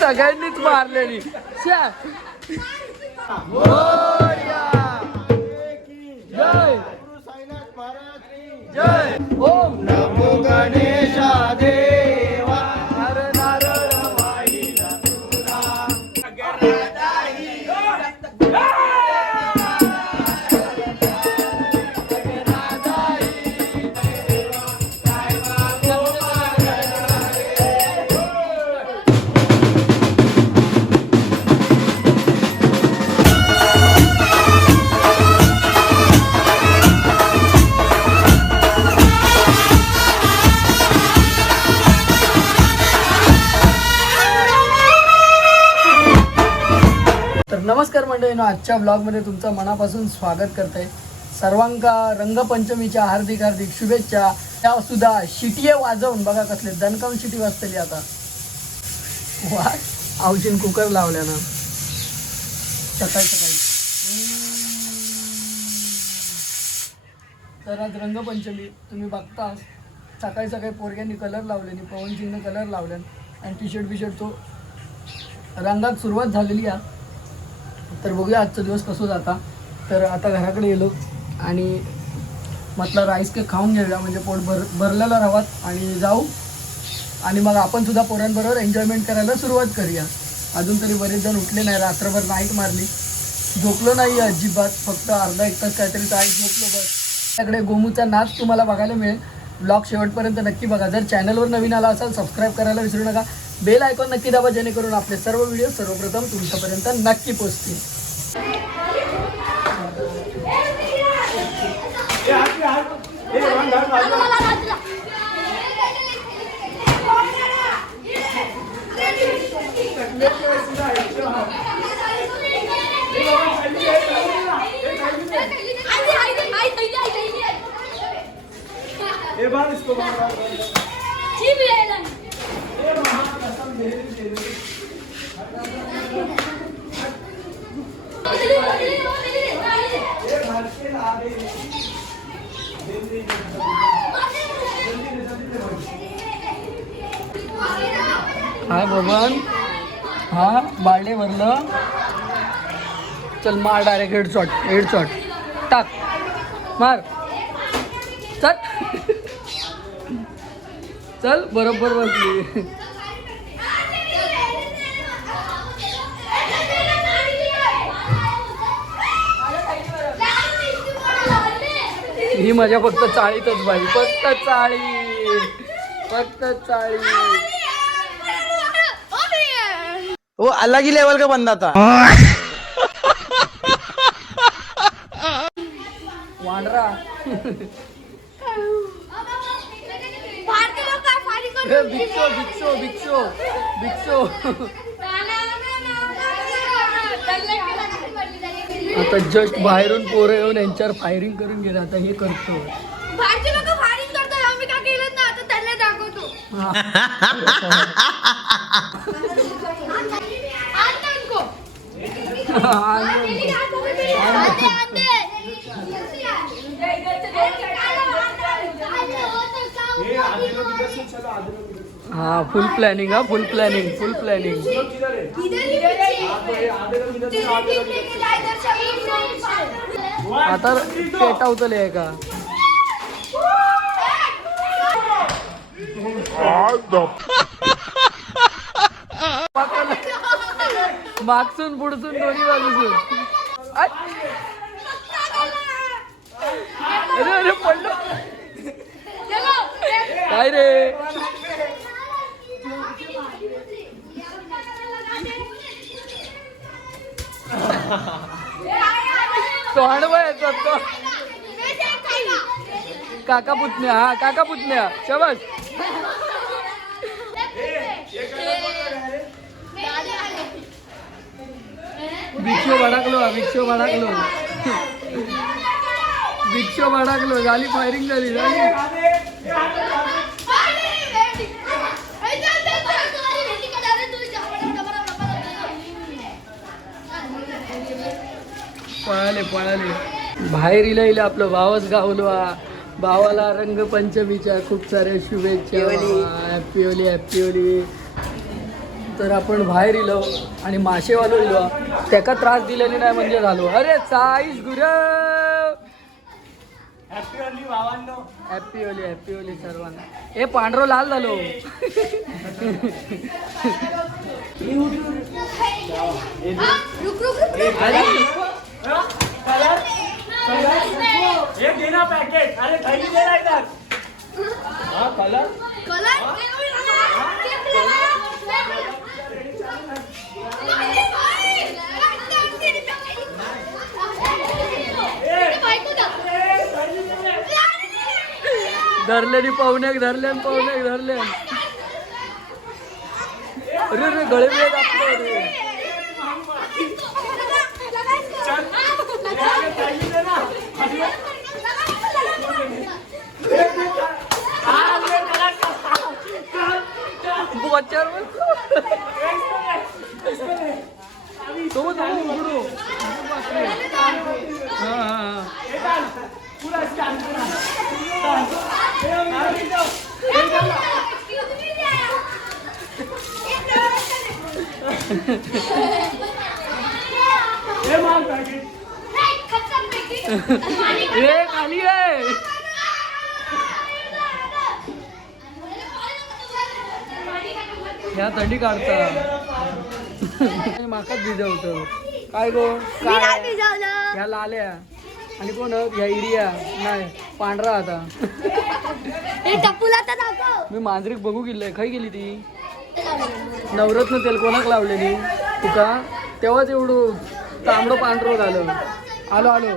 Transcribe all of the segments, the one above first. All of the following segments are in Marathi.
सगळ्यांनीच मारलेली जय जय ओम नमो गणेशा देवा हर नारळ वाहिला तुला नमस्कार मंडळींनो, आजच्या ब्लॉगमध्ये तुमचं मनापासून स्वागत करते. सर्वांका रंगपंचमीच्या हार्दिक हार्दिक शुभेच्छा. त्या सुद्धा शिटिये वाजवून बघा कसले दणकावून शिटी वाजतली आता. वा आवजीन कुकर लावल्या ना सकाळी सकाळी. तर आज रंगपंचमी तुम्ही बघता सकाळी सकाळी पोरग्यांनी कलर लावल्याने, पवनसिंगने कलर लावल्यान आणि टी शर्ट तो रंगात सुरुवात झालेली आहे. तर बघूया आजचा दिवस कसं जाता. तर आता घराकडे गेलो आणि म्हटलं राईस केक खाऊन घेऊया म्हणजे पोट भरलेलं राहावत आणि जाऊ आणि मग आपण सुद्धा पोरांबरोबर एन्जॉयमेंट करायला सुरुवात करूया. अजून तरी बरेच जण उठले नाही, रात्रभर नाईट मारली, झोपलो नाही अजिबात, फक्त अर्धा एक तास काहीतरी झोपलो बस. त्याकडे गोमूचा नाच तुम्हाला बघायला मिळेल. ब्लॉग शेवटपर्यंत नक्की बघा. जर चॅनलवर नवीन आला असाल सबस्क्राईब करायला विसरू नका. बेल आयकॉन नक्की दाबा जेणेकरून आपले सर्व व्हिडिओ सर्वप्रथम तुमच्यापर्यंत नक्की पोहोचतील. हाय भगवान. हा बारडे भरलं. चल मार डायरेक्ट हेडशॉट टाक मार चल चल बरोबर बसली. ही मजा फक्त चाळीतच बाई, फक्त चाळी. वो अलग ही लेवल का बंदा था. वांडरा भिक्षो आता जस्ट बाहेरून पोरं येऊन यांच्यावर फायरिंग करून गेले. आता हे करतो हाँ फुल प्लॅनिंग. आता पेटावतले आहे का मागसून पुढसून दोन्ही बाजूसून. अरे पडलो काय रे. काका पुतण्या शाबास. भिक्षो भडाकलो झाली. फायरिंग झाली. पळाले बाहेर इला आपलं भावच गावलो. भावाला रंगपंचमीच्या खूप साऱ्या शुभेच्छा. Happy Holi happy Holy. तर आपण बाहेर इलो आणि माशेवालो इलो त्याका त्रास दिलेली नाही म्हणजे झालो. अरे साईश गुरव हॅपी होली भावांनो. हॅपी होली हॅपी होली सर्वांना. हे पांढरो लाल झालो. हे घे ना पॅकेट. अरे थैली दे ना इथं. हा कलर धरलेली पाहुण्याक धरल्यान पाहुण्याक धरल्यान. अरे रे गळे बिळे कापले रे. थैली दे ना. बोचार सोबत उघडू. हा हा पूरा स्टँड हे माल पॅकेट. हे खाली आहे. ह्या थंडी काढता माकाच भिजवतं. काय गो काय ह्या लाल्या आणि कोण ह्या इडिया नाही पांढरा आता. मी मांजरीक बघू गेले. खाई गेली ती नवरत्न तेल कोणाक लावलेली तुका तेव्हाच एवढं तांबडं पांढरं झालं. आलो आलो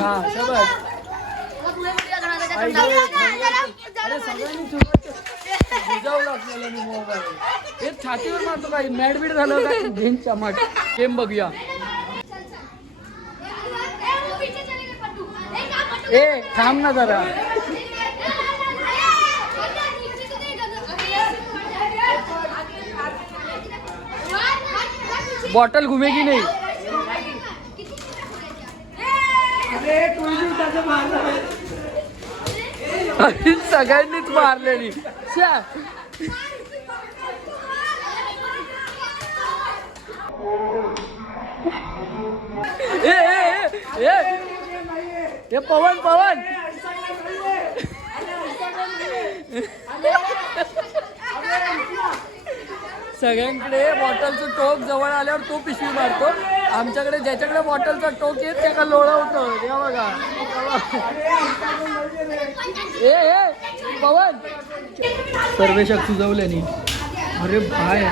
हा शबास. अरे सगळ्यांनी भिजावलं आपल्याला मी मोबाईल. हे छातीवर मारतो काय मॅड बीड झालं काय घेऊन चमाट. गेम बघूया. ए थांब ना जरा. बॉटल घुमेगी नाही. सगळ्यांनीच मारलेली. ए पवन पवन सगळ्यांकडे बॉटलचं टोक जवळ आल्यावर तो पिशवी मारतो. आमच्याकडे ज्याच्याकडे बॉटलचा टोक येत त्याला लोळवतं. त्या बघा ए पवन सर्वेशक सुजवल्यानी. अरे भाय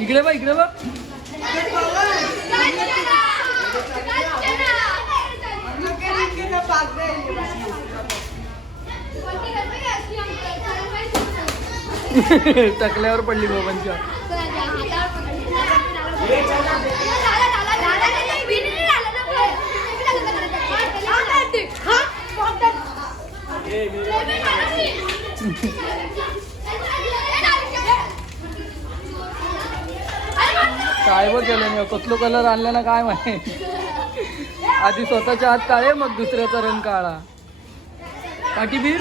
इकडे बघ इकडे बघ. टकल्यावर पडली बाबांच्या. काय बघ केलं नाही कसलो कलर आणला ना काय माहिती. आधी स्वतःच्या हात काळे मग दुसऱ्याचा रंग काळा. पाठीबीर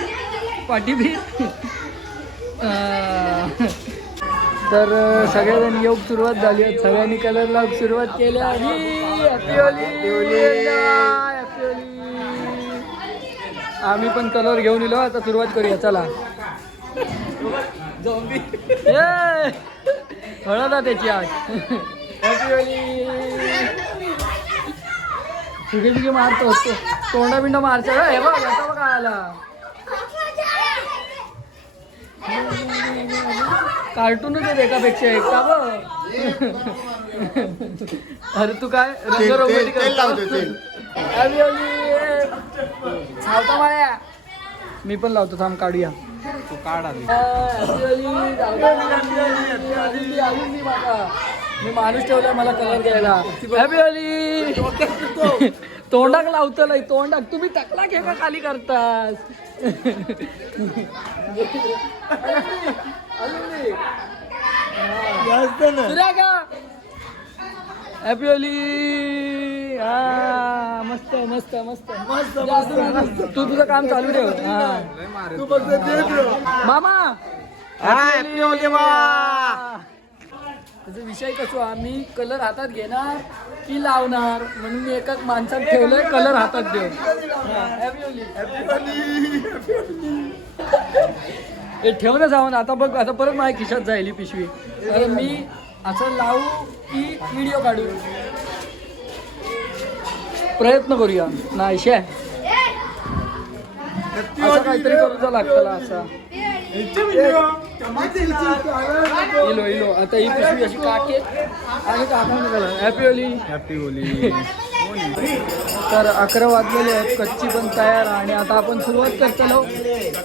तर सगळ्यांनी योग सुरुवात झाली. सगळ्यांनी कलरला सुरुवात केली आणि हॅपी होली. आम्ही पण कलर घेऊन येलो. आता सुरुवात करूया चला. हळद त्याची आज. Happy Holy. फुगे मारतो तोंडा बिंडा मारचा. हे बघ आता बघ आला कार्टूनच आहे एकापेक्षा एक का बघ. अरे तू काय रंगरंगोटी छावता माया. मी पण लावतो थांब काढूया. तू काढ आधी. मी माणूस ठेवलाय मला कलर द्यायला. Happy Holy. तोंडाक लावतलंय तोंडाक तुम्ही टकला घे का खाली करतास जास्त ना सुर्या का हॅपी होली हा मस्त मस्त मस्त मस्त तू तुझं काम चालू ठेव हा तू फक्त दे bro. मामा Happy Holi बा. त्याचा विषय कसो आम्ही कलर हातात घेणार की लावणार म्हणून मी एका माणसात ठेवलंय कलर हातात देऊ हॅपी होली हे ठेवणं जाऊन आता बघ आता परत माझ्या खिशात जाईल ही पिशवी तर मी असं लावू की व्हिडिओ काढू प्रयत्न करूया नाही शे असं काहीतरी करूचा लागतं असा इलो इलो आता ही पिशवी अशी काके आणि काका हॅपी होली हॅपी होली तर 11 वाजलेले आहेत कच्ची पण तयार आणि आता आपण सुरुवात करतो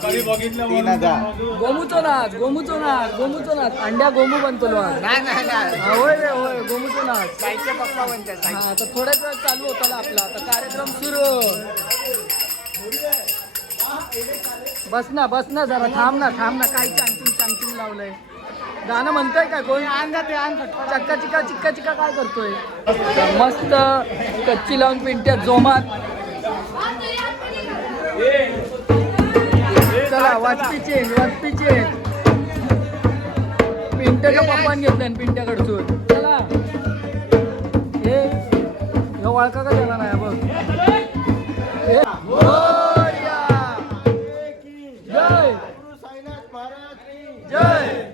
3000 गोमूचो नाच गोमूचो नाच गोमूचो नाच अंड्या गोमू बनतो आज नाही होय रे होय गोमूचो नाच साहित्य पप्पा म्हणतात हा आता थोड्याच वेळ चालू होता आपला आता कार्यक्रम सुरू बस ना जरा थांब ना काय चांगचिंग लावलंय गाणं म्हणतोय का कोण चक्का चिक्का काय करतोय मस्त कच्ची लावून पिंट्यात जोमात चला वाटपी चेंज पिंट्याच्या पप्पान घेतलंय पिंट्याकडसून चला हे वळका का झाला नाही बघ हे मोरया. जय जय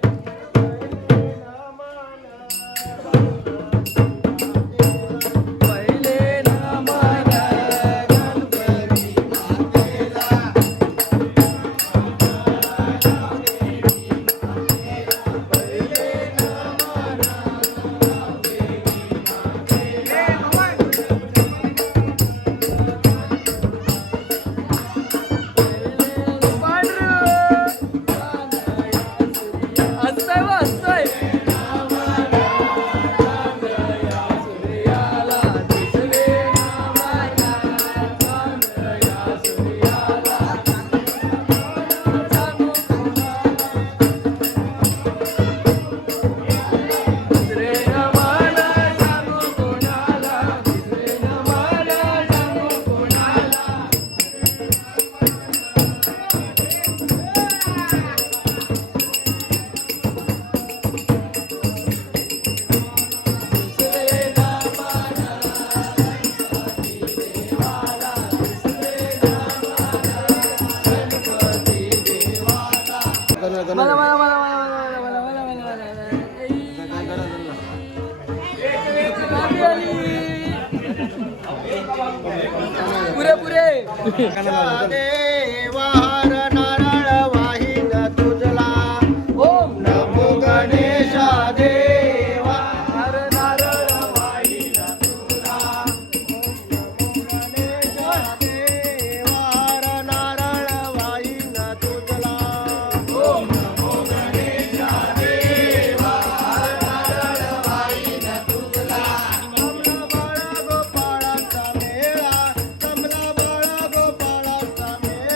पहिले नमन गणपती मातेला पहिले नमन पुरे देवार नारळ वाहिन तुझला ओम नमो गणेशा देवा हर नारळ वाहिन देवार नारळ वाहिन तुझला ओम नमो गणेशा देवा हर नारळ वाहिन तुझला कमला बाळा गोपाळाचा मेळा कमला बाळा गोपाळाचा मेळा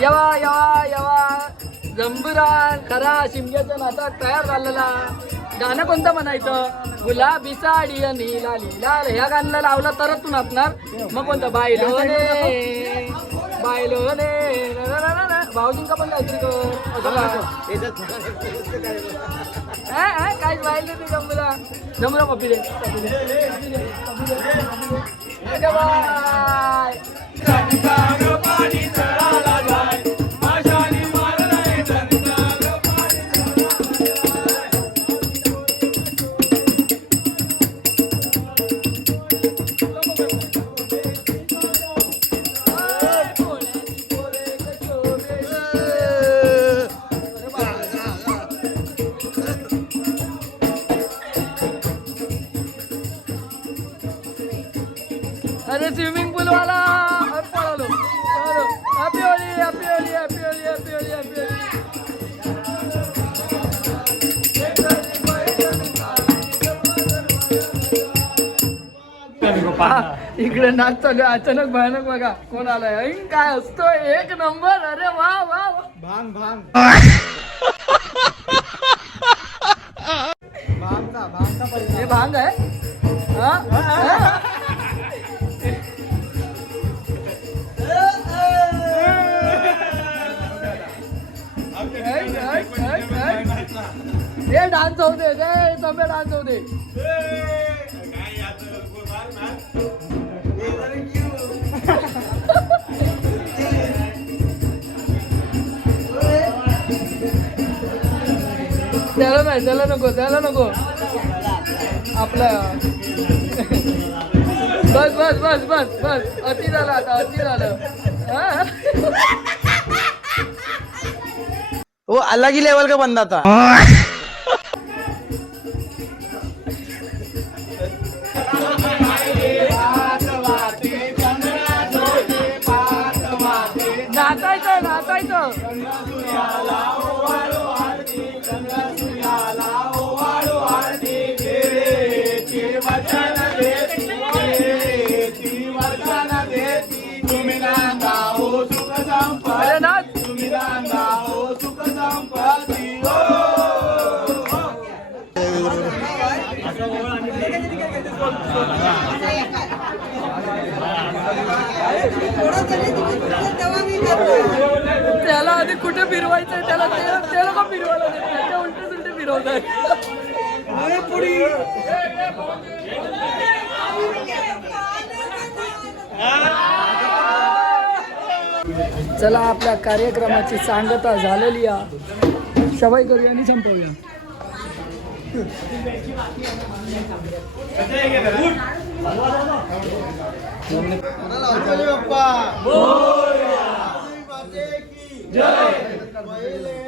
यवा यवा यवा जंबुरान खरा शिमग्याचा नाटक तयार झालेला. गाणं कोणतं म्हणायचं? गुलाबी साडी आणि लाली लाल. ह्या गाण्याला लावला तरच तू नाचणार. मग कोणतं? बायलोने बायलोने भाऊजींका पण काहीतरी कर असं काहीच पाहिजे नाही. जमला जमला पप्पी दे पप्पी दे पप्पी दे पप्पी दे बाय. अरे स्विमिंग पूल वाला पळालो पळालो. Happy Holi happy Holi happy Holi happy Holi happy Holy. इकडे नाच चालू आहे. अचानक भयानक बघा कोण आलाय. ऐन काय असतो एक नंबर. अरे वा वा वा. भांग भांग भांगचा हे भांग आहे. हा? हा? हे डान्स होऊ दे. तंबे डान्स होऊ दे. त्याला नाही त्याला नको त्याला नको आपलं. बस बस बस बस बस अति झालं आता अति झालं. वो अलग ही लेवल का बंदा था. नाचायचं नाचायचं. अरे नाच. त्याला आधी कुठे फिरवायचंय त्याला ते लोक फिरवायला देत नाही. ते उलटे सुलटे फिरवत आहेत. चला आपल्या कार्यक्रमाची सांगता झालेली आहे. शबाई करूया आणि संपवूया. गणपती बाप्पा जय.